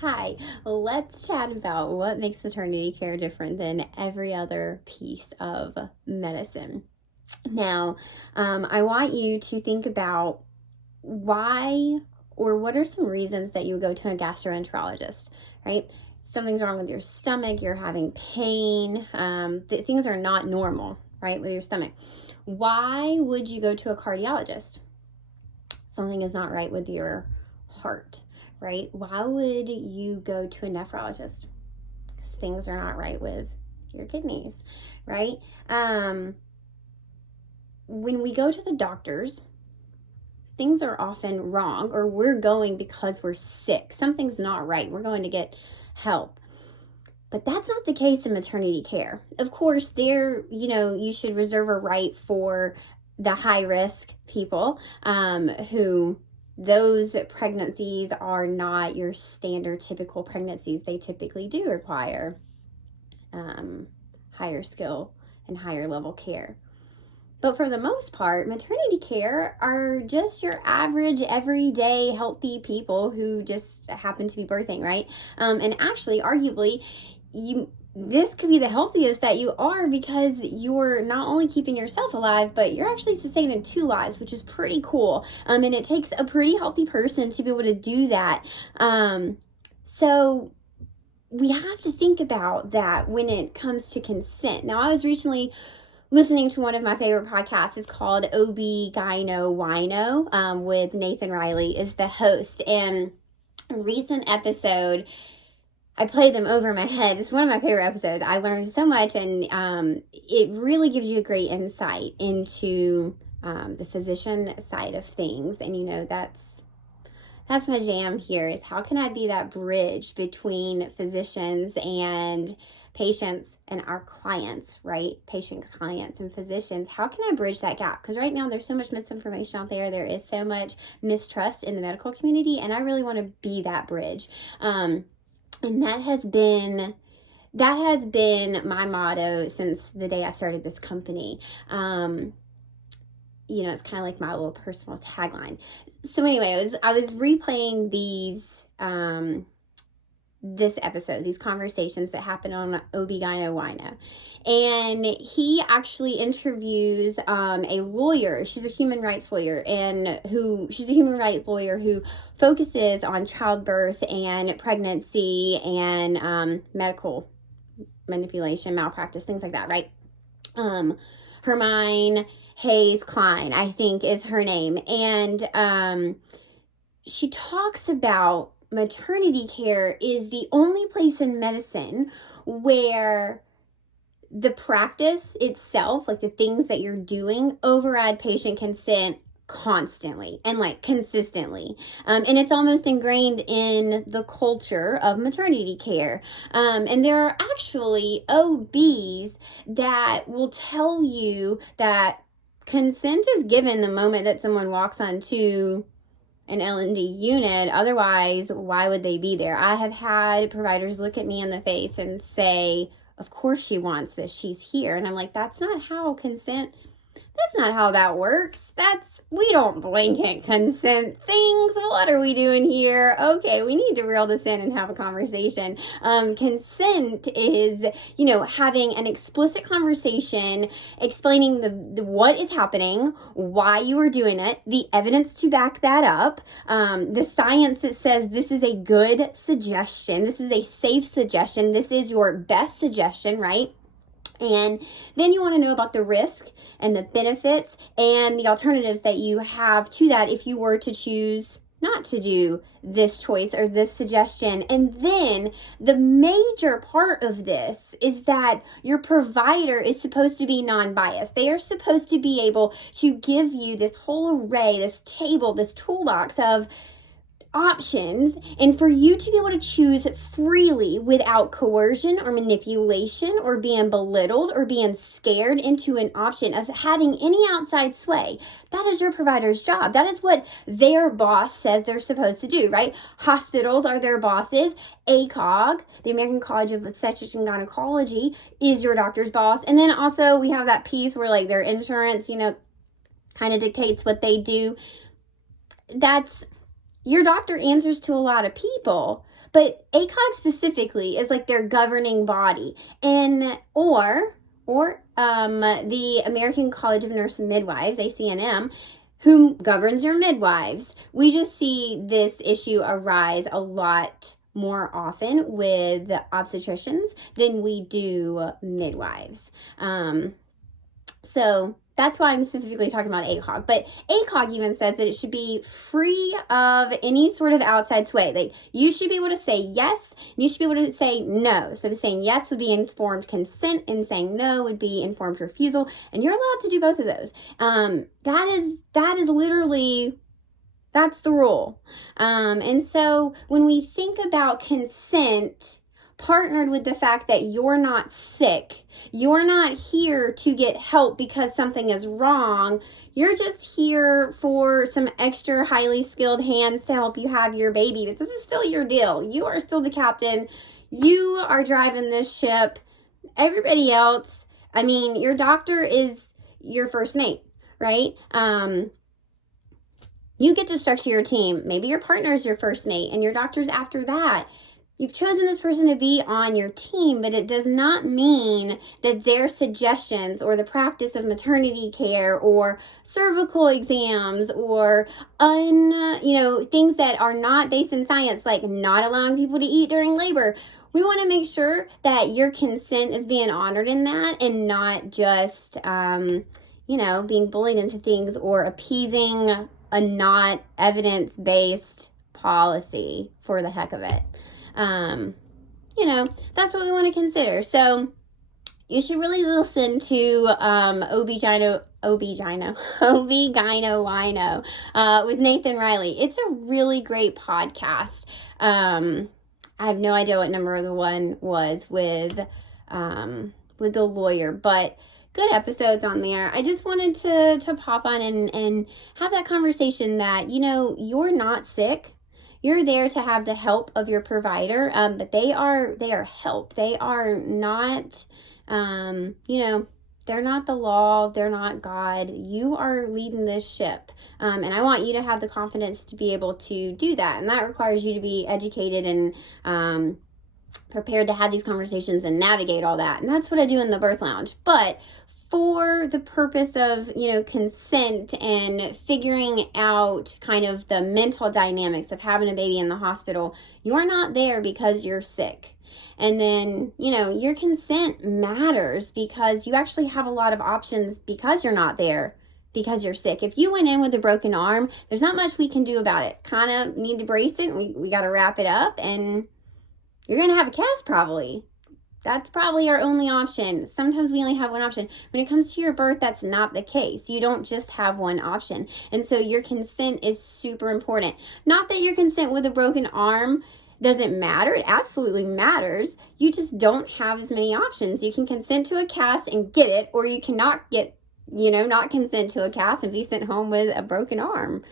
Hi, let's chat about what makes maternity care different than every other piece of medicine. Now, I want you to think about why or what are some reasons that you would go to a gastroenterologist, right? Something's wrong with your stomach, you're having pain, things are not normal, right, with your stomach. Why would you go to a cardiologist? Something is not right with your heart, right? Why would you go to a nephrologist? Because things are not right with your kidneys, right? When we go to the doctors, things are often wrong, or we're going because we're sick. Something's not right. We're going to get help. But that's not the case in maternity care. Of course, you should reserve a right for the high risk people who those pregnancies are not your standard typical pregnancies. They typically do require higher skill and higher level care. But for the most part, maternity care are just your average, everyday, healthy people who just happen to be birthing, right? And actually, arguably, this could be the healthiest that you are because you're not only keeping yourself alive, but you're actually sustaining 2 lives, which is pretty cool. And it takes a pretty healthy person to be able to do that. So we have to think about that when it comes to consent. Now, I was recently listening to one of my favorite podcasts. It's called Gyno Wino, with Nathan Riley is the host. And a recent episode, I played them over my head. It's one of my favorite episodes. I learned so much, and it really gives you a great insight into the physician side of things. And that's my jam here, is how can I be that bridge between physicians and patients and our clients, right? Patient clients and physicians. How can I bridge that gap? Because right now there's so much misinformation out there. There is so much mistrust in the medical community, and I really want to be that bridge. And that has been my motto since the day I started this company. It's kind of like my little personal tagline. So anyway, I was replaying this episode, these conversations that happen on Gyno Wino. And he actually interviews a lawyer. She's a human rights lawyer, who focuses on childbirth and pregnancy and medical manipulation, malpractice, things like that, right? Hermine Hayes Klein, I think is her name. And she talks about maternity care is the only place in medicine where the practice itself, like the things that you're doing, override patient consent constantly and consistently. And it's almost ingrained in the culture of maternity care. And there are actually OBs that will tell you that consent is given the moment that someone walks onto an L&D unit. Otherwise, why would they be there? I have had providers look at me in the face and say, of course she wants this, she's here. And I'm like, that's not how that works. We don't blanket consent things. What are we doing here? Okay, we need to reel this in and have a conversation. Consent is, having an explicit conversation, explaining the what is happening, why you are doing it, the evidence to back that up, the science that says this is a good suggestion, this is a safe suggestion, this is your best suggestion, right? And then you want to know about the risk and the benefits and the alternatives that you have to that if you were to choose not to do this choice or this suggestion. And then the major part of this is that your provider is supposed to be non-biased. They are supposed to be able to give you this whole array, this table, this toolbox of options, and for you to be able to choose freely without coercion or manipulation or being belittled or being scared into an option of having any outside sway. That is your provider's job. That is what their boss says they're supposed to do, right? Hospitals are their bosses. ACOG, the American College of Obstetrics and Gynecology, is your doctor's boss. And then also we have that piece where their insurance, kind of dictates what they do. That's your doctor answers to a lot of people, but ACOG specifically is like their governing body, and or the American College of Nurse and Midwives, ACNM, who governs your midwives. We just see this issue arise a lot more often with obstetricians than we do midwives. So that's why I'm specifically talking about ACOG. But ACOG even says that it should be free of any sort of outside sway. Like, you should be able to say yes, and you should be able to say no. So saying yes would be informed consent, and saying no would be informed refusal. And you're allowed to do both of those. That is literally... That's the rule. And so when we think about consent partnered with the fact that you're not sick, you're not here to get help because something is wrong, you're just here for some extra highly skilled hands to help you have your baby. But this is still your deal. You are still the captain. You are driving this ship. Everybody else, I mean, your doctor is your first mate, right? You get to structure your team. Maybe your partner is your first mate and your doctor's after that. You've chosen this person to be on your team, but it does not mean that their suggestions or the practice of maternity care or cervical exams or things that are not based in science, like not allowing people to eat during labor. We want to make sure that your consent is being honored in that, and not just being bullied into things or appeasing a not evidence-based policy for the heck of it. That's what we want to consider. So you should really listen to OB-GYNO with Nathan Riley. It's a really great podcast. I have no idea what number the one was with the lawyer, but good episodes on there. I just wanted to pop on and have that conversation that, you're not sick. You're there to have the help of your provider, but they are help. They are not, they're not the law. They're not God. You are leading this ship, and I want you to have the confidence to be able to do that, and that requires you to be educated and prepared to have these conversations and navigate all that. And that's what I do in the birth lounge. But for the purpose of, consent and figuring out kind of the mental dynamics of having a baby in the hospital, you're not there because you're sick. And then, your consent matters because you actually have a lot of options because you're not there because you're sick. If you went in with a broken arm, there's not much we can do about it. Kind of need to brace it. We got to wrap it up, and you're going to have a cast probably. That's probably our only option. Sometimes we only have one option. When it comes to your birth, that's not the case. You don't just have one option. And so your consent is super important. Not that your consent with a broken arm doesn't matter. It absolutely matters. You just don't have as many options. You can consent to a cast and get it, or you cannot get, not consent to a cast and be sent home with a broken arm.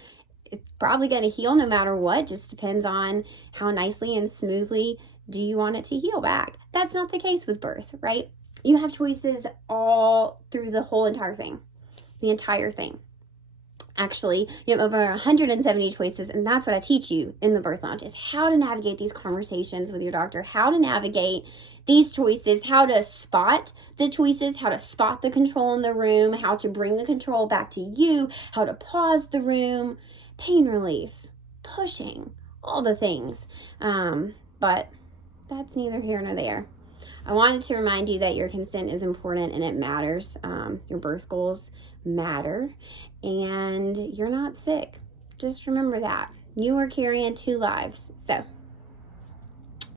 It's probably going to heal no matter what. Just depends on how nicely and smoothly do you want it to heal back. That's not the case with birth, right? You have choices all through the whole entire thing. The entire thing. Actually, you have over 170 choices, and that's what I teach you in the birth lounge, is how to navigate these conversations with your doctor, how to navigate these choices, how to spot the choices, how to spot the control in the room, how to bring the control back to you, how to pause the room, pain relief, pushing, all the things. But that's neither here nor there. I wanted to remind you that your consent is important and it matters. Your birth goals matter, and you're not sick. Just remember that. You are carrying 2 lives. So